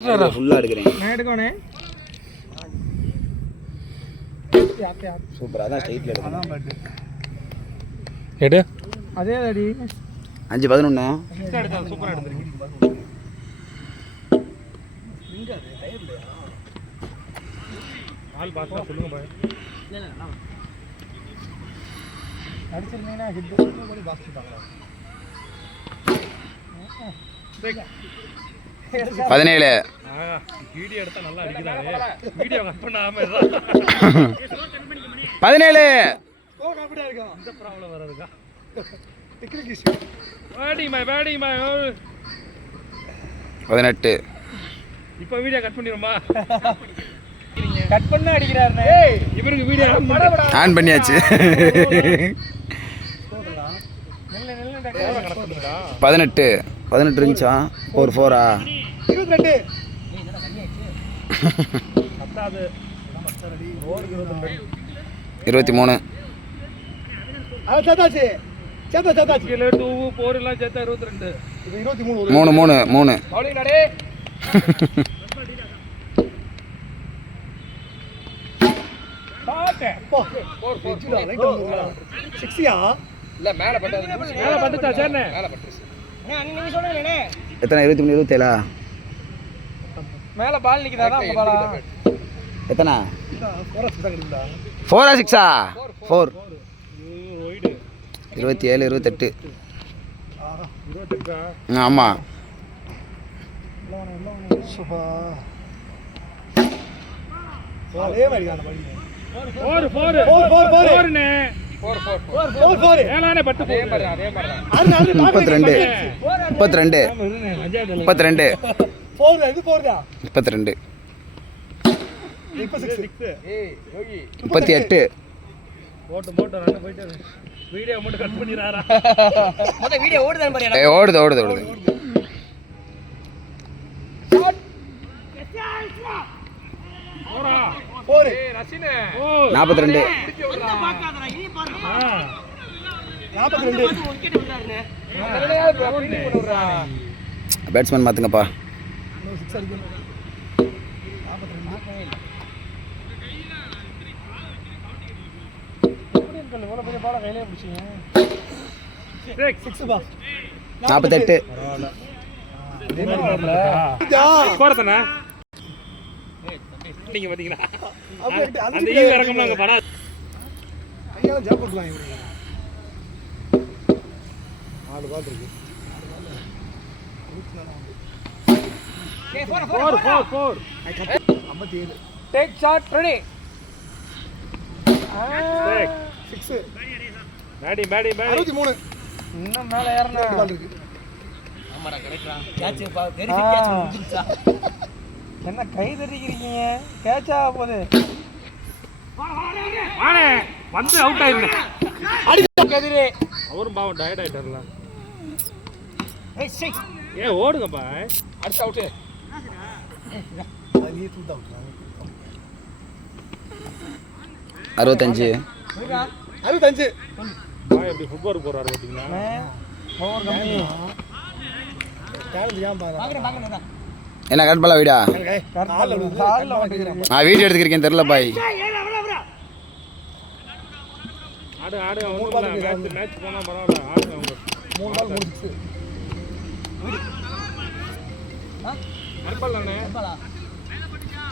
ஃபுல்லா எடுக்கிறேன். நான் எடுக்கணே. சூப்பர். அதான் ஸ்ட்ரைட்ல எடுக்கணும். அதான் பட். எடு. அதே அடி. 5-11. எடுத்தா சூப்பரா எடுத்துறீங்க. இங்க அது டயர்லையா? ஆல் பாஸ்டா சொல்லுங்க பாய். இல்ல இல்ல நான் அடிச்சிருந்தீங்கன்னா ஹிட் பண்ணி பாஸ்ட் பண்ணலாம். 17. வீடியோ எடுத்தா நல்லா அடிக்குதானே. வீடியோ கட் பண்ணாம 17. ஓ காப்பிடா இருக்கா. இந்த ப்ராப்ளம் வரதுக்கா. Technique issue. Batting my 18. இப்போ வீடியோ கட் பண்ணிரோமா? கட் பண்ண அடிக்கிறாருனே. இவருக்கு வீடியோ ஆன் பண்ணியாச்சு. நெல்ல 18 இருந்துச்சா? 4-4ஆ? 22. பத்தாது. 23. அது சேதாச்சு. சேதாச்சு. கிலோ 2 4 எல்லாம் சேர்த்தா 22. இது 23. 3. பவுலிங் டாடே. பாட்டே. 4 ரைட் வந்துடா. 6யா? இல்ல மேல பட்டது. மேல பட்டுச்சா சேர்னே? மேல பட்டுச்சு. நீங்க சொல்லுங்கனே. எத்தனை? 23 27ஆ? மேல பால் நிக்குதாடா அந்த பாலா. எத்தனை? 4 தான் இருக்குடா. 4ஆ 6ஆ? 4. ஒயிட். 27 28. ஆஹா 28ஆ? ஆமா. சுபா. அதே மாதிரி அந்த பால். 4 னே. 4 ஏலானே பட்டு அதே மாதிரி தான். 32. 32. 32. 4 இது 4 தான். 32. இப்ப 6. ஏய் யோகி 38. போட்டு ரன் போயிட்டு வீடியோ மட்டும் கட் பண்ணிராரா? மொத வீடியோ ஓடுதான் பாரு. ஏய் ஓடுது. போடா 4. ஏய் ரசினே 42. பாக்காதடா இனி பாருங்க. 42. விக்கெட் விடுறாருனே. அதனால பவுலிங் பண்ணுறா. பேட்ஸ்மேன் மாத்துங்கப்பா. 6 அடிக்கணும். 42. எப்படி இருக்கல இவ்வளவு பெரிய பால கையிலே பிடிச்சீங்க. 6 பா. 48. பரவாயில்லை. அதே மாதிரி பாப்ல. ஸ்கோர் தானே? நீங்க பாத்தீங்களா? அப்படியே அந்த ஈவ் இறக்கம்ல அங்க படா. ஐயா ஜாப் பண்ணலாம் இவங்க. 4 பால் இருக்கு. 4 57. Take shot ready. 6. பேடி 63. இன்னும் மேல ஏறனா பால் இருக்கு. ஆமாடா கரெக்ட்டா. கேட்ச் வெரிஃபை கேட்ச் முடிஞ்சிருச்சா? என்ன கை தட்டிக்கிறீங்க? கேட்ச் ஆக போகுது. வாடே வந்து அவுட் ஆயிடுங்க. அடிச்சு கதிரே. அவரும் பாவம் டயர்ட் ஆயிட்டார்ல. ஏய் சை. ஏ ஓடுங்க பாய். அடிச்சு அவுட். அது நீ தூட் அவுட். 65. 65. பாய் எப்படி ஃபுட்பால் போறாரு பாத்தீங்களா? ஓவர் கம்மி. கால் ஏன் பாரு. பாக்குறேன். என்ன கட் பண்ணல வீடா? கால்ல மாட்டிக்கிறேன். நான் வீடியோ எடுத்துக்கிறேன் தெரியல பாய். ஆடு ஒண்ணும் மேட்ச் போனா பரவாயில்லை. ஆடுங்க அவங்க. 3 பால் 3 6. நற்பல்லண்ணே.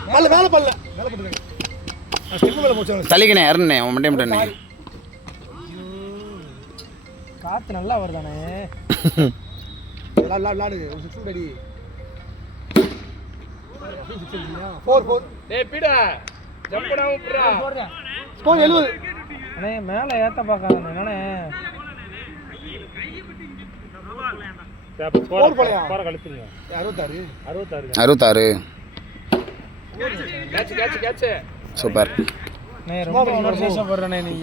மேல பல்ல. மேல போடுங்க. ஸ்டெப் மேல போச்சு. தள்ளிக்கனே இறனே உன் மண்டே மண்டனே. காத்து நல்லா வருதானே. லாடு ஒரு 6 அடி. 4. டேய் பீடா ஜம்ப் பண்ணாம புறா. ஸ்கோர் 70. அண்ணே மேல ஏத்த பார்க்காதே என்னண்ணே. ஸ்கோர் போற கழிச்சுங்க. 66. 66. Catch super. ரொம்ப உணர்ச்சி வசப்படுறேனே நீ.